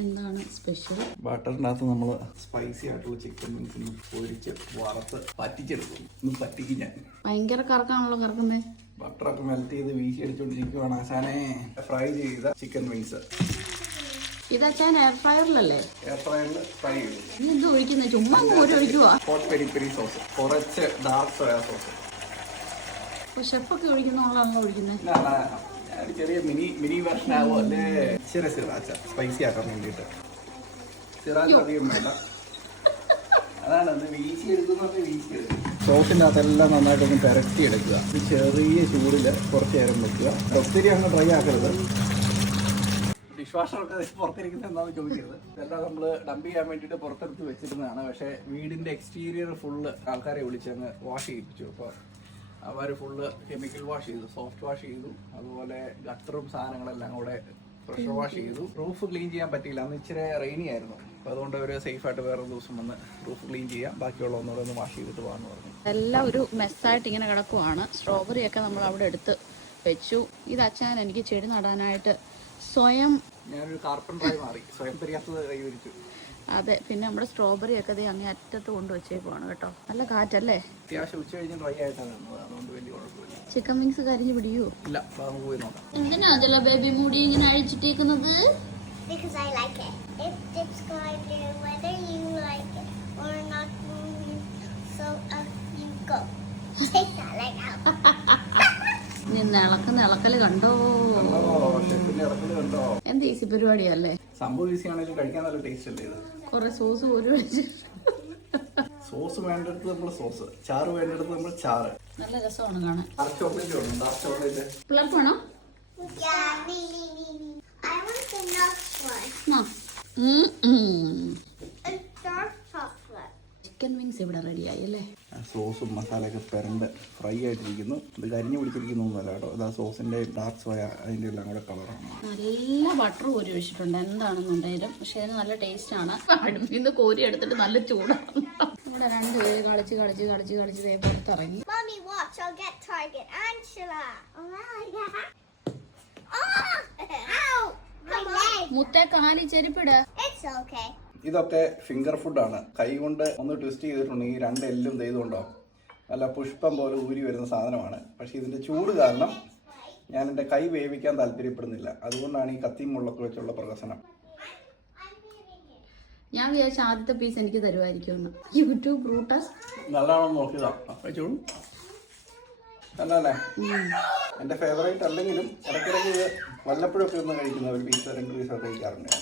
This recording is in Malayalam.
എന്താണ് സ്പെഷ്യൽ? ബട്ടറിനകത്ത് നമ്മൾ സ്പൈസി ആയിട്ടുള്ള ചിക്കൻ വിങ്സ് പൊരിച്ച് വറുത്ത് പറ്റിച്ചെടുക്കും. പറ്റിക്കും ഞാൻ. ഭയങ്കര കറക്കാണല്ലോ കറക്കുന്നേ. ബട്ടറൊക്കെ മെൽറ്റ് ചെയ്ത് വീശി അടിച്ചോണ്ടിരിക്കുവാണ് ആശാനെ. ഫ്രൈ ചെയ്ത ചിക്കൻ വിങ്സ്. ഇത് അച്ഛൻ എയർ ഫ്രയറിലല്ലേ? എയർ ഫ്രയറിൽ ഫ്രൈ ചെയ്തു. ഇനി എന്ത് ഒഴിക്കുന്നത്? ചുമ്മാ ഒഴിക്കുവാ. ഹോട്ട് പെരി പെരി സോസ്, കുറച്ച് ഡാർക്ക് സോയാ സോസ്. ഷെഫൊക്കെ ഒഴിക്കുന്നതാണല്ലോ ഒഴിക്കുന്നത്. ചെറിയ മിനി വെർഷൻ ആവോ അല്ലേ? ചെറിയ സിറാച്ച സ്പൈസി ആക്കാൻ വേണ്ടിയിട്ട്. സിറാച്ച അധികം വേണ്ട. അതാണ് വീശി എടുക്കുന്നൊക്കെ വീശി എടുക്കും. സോസിൻ്റെ അകത്തെല്ലാം നന്നായിട്ടൊന്ന് പെരട്ടി എടുക്കുക. ചെറിയ ചൂടിൽ കുറച്ച് നേരം വെക്കുക. ഒത്തിരി അങ്ങ് ഡ്രൈ ആക്കരുത്. ഡിഷ് വാഷറൊക്കെ പുറത്തിരിക്കുന്നത് എന്താണെന്ന് ചോദിക്കരുത്. ഇതെല്ലാം നമ്മൾ ഡംപ് ചെയ്യാൻ വേണ്ടിയിട്ട് പുറത്തെടുത്ത് വെച്ചിരുന്നതാണ്. പക്ഷേ വീടിൻ്റെ എക്സ്റ്റീരിയർ ഫുള്ള് ആൾക്കാരെ വിളിച്ചങ്ങ് വാഷ് ചെയ്യിപ്പിച്ചു. അപ്പോൾ അവർ ഫുള്ള് കെമിക്കൽ വാഷ് ചെയ്തു, സോഫ്റ്റ് വാഷ് ചെയ്തു. അതുപോലെ ഗട്ടറും സാധനങ്ങളെല്ലാം കൂടെ പ്രഷർ വാഷ് ചെയ്തു. റൂഫ് ക്ലീൻ ചെയ്യാൻ പറ്റിയില്ല, അന്ന് ഇച്ചിരി റെയിനി ആയിരുന്നു. അപ്പോൾ അതുകൊണ്ട് അവർ സേഫായിട്ട് വേറെ ദിവസം വന്ന് റൂഫ് ക്ലീൻ ചെയ്യാം, ബാക്കിയുള്ള ഒന്നുകൂടെ ഒന്ന് വാഷ് ചെയ്തിട്ട് പോകാമെന്ന് പറഞ്ഞു. എല്ലാം ഒരു മെസ്സായിട്ട് ഇങ്ങനെ കിടക്കുവാണ്. സ്ട്രോബെറി ഒക്കെ നമ്മൾ അവിടെ എടുത്ത് വെച്ചു. ഇത് അച്ഛൻ എനിക്ക് ചെടി നടാനായിട്ട് സ്വയം ഞാനൊരു കാർപ്പൻ്ററായി മാറി, സ്വയം പര്യാപ്തത കൈവരിച്ചു. അതെ, പിന്നെ നമ്മുടെ സ്ട്രോബെറി ഒക്കെ അങ്ങേ അറ്റത്ത് കൊണ്ടുവച്ചേക്കുവാണ് കേട്ടോ. നല്ല കാറ്റല്ലേ? അത്യാവശ്യം ഉച്ച കഴിഞ്ഞ് ഡ്രൈ ആയിട്ടാണ് വന്നത്, അതുകൊണ്ട് വലിയ കുഴപ്പമില്ല. ചിക്കൻ വിങ്സ് കരിഞ്ഞു പിടിയോ? ഇല്ല, നമുക്ക് പോയി നോക്കാം. എന്തിനാ അതല്ല ബേബി മുടി ഇങ്ങനെ അഴിച്ചിട്ടേക്കുന്നത്? Because I like it. It's going to whether you like it or not. So you go. Take that leg out. നിന്ന് ഇളക്കല് കണ്ടോ? എന്ത് ഈസി പരിപാടിയല്ലേ? സംഭവം ഈസി ആണെങ്കിലും കഴിക്കാൻ നല്ല ടേസ്റ്റ് അല്ലേ ഇത്? കൊറേ സോസ് ഒരു വെച്ച്. സോസ് വേണ്ടെടുത്ത് നമ്മൾ സോസ്, ചാറ് വേണ്ടെടുത്ത് നമ്മൾ ചാറ്. നല്ല രസമാണ് കാണാൻ. ഡാർക്ക് ചോക്ലേറ്റ് വേണം. ഡാർക്ക് ചോക്ലേറ്റ് പിള്ളേർക്ക് വേണോ? Yeah, me. I want the next one. It's dark chocolate. Chicken wings ഇവിടെ റെഡിയായി അല്ലേ? സോസും മസാലയൊക്കെ പെരണ്ട് ഫ്രൈ ആയിട്ടിരിക്കുന്നു. ഇത് കരിഞ്ഞു പിടിച്ചിരിക്കുന്നൊന്നുമല്ല കേട്ടോ. ഇതാ സോസിന്റെ ഡാർക്ക് സോയ അതിൻ്റെ എല്ലാം കൂടെ കളറാണ്. നല്ല ബട്ടർ കോരി ഒഴിച്ചിട്ടുണ്ട് എന്താണെന്നുണ്ടെങ്കിലും. പക്ഷെ അതിന് നല്ല ടേസ്റ്റ് ആണ്. അടുപ്പിൽ നിന്ന് കോരി എടുത്തിട്ട് നല്ല ചൂടാണ്. ഇവിടെ രണ്ടുപേര് കളിച്ച് പുറത്തിറങ്ങി. Mommy, watch. I'll get Target. Angela. Oh my God. Ow! My leg. മുത്തേ കാലി ചെരുപ്പിട്. It's okay. ഇതൊക്കെ ഫിംഗർ ഫുഡാണ്. കൈ കൊണ്ട് ഒന്ന് ട്വിസ്റ്റ് ചെയ്തിട്ടുണ്ടെങ്കിൽ രണ്ട് എല്ലും ചെയ്തുകൊണ്ടോ നല്ല പുഷ്പം പോലെ ഊരി വരുന്ന സാധനമാണ്. പക്ഷേ ഇതിൻ്റെ ചൂട് കാരണം ഞാൻ എൻ്റെ കൈ വേവിക്കാൻ താല്പര്യപ്പെടുന്നില്ല. അതുകൊണ്ടാണ് ഈ കത്തിയും മുള്ളൊക്കെ വെച്ചുള്ള പ്രകസനം. ഞാൻ വിചാരിച്ച ആദ്യത്തെ പീസ് എനിക്ക് തരുമായിരിക്കുമെന്ന്. യൂട്യൂബ് ബ്രൂട്ടസ് നല്ലതാണെന്ന് നോക്കിയതാ. കഴിച്ചോളൂ. നല്ലതല്ലേ? എൻ്റെ ഫേവറേറ്റ് അല്ലെങ്കിലും ഇടയ്ക്കിടയ്ക്ക് ഇത് വല്ലപ്പോഴൊക്കെ ഒന്ന് കഴിക്കുന്ന ഒരു പീസ് 2 പീസൊക്കെ കഴിക്കാറുണ്ട്.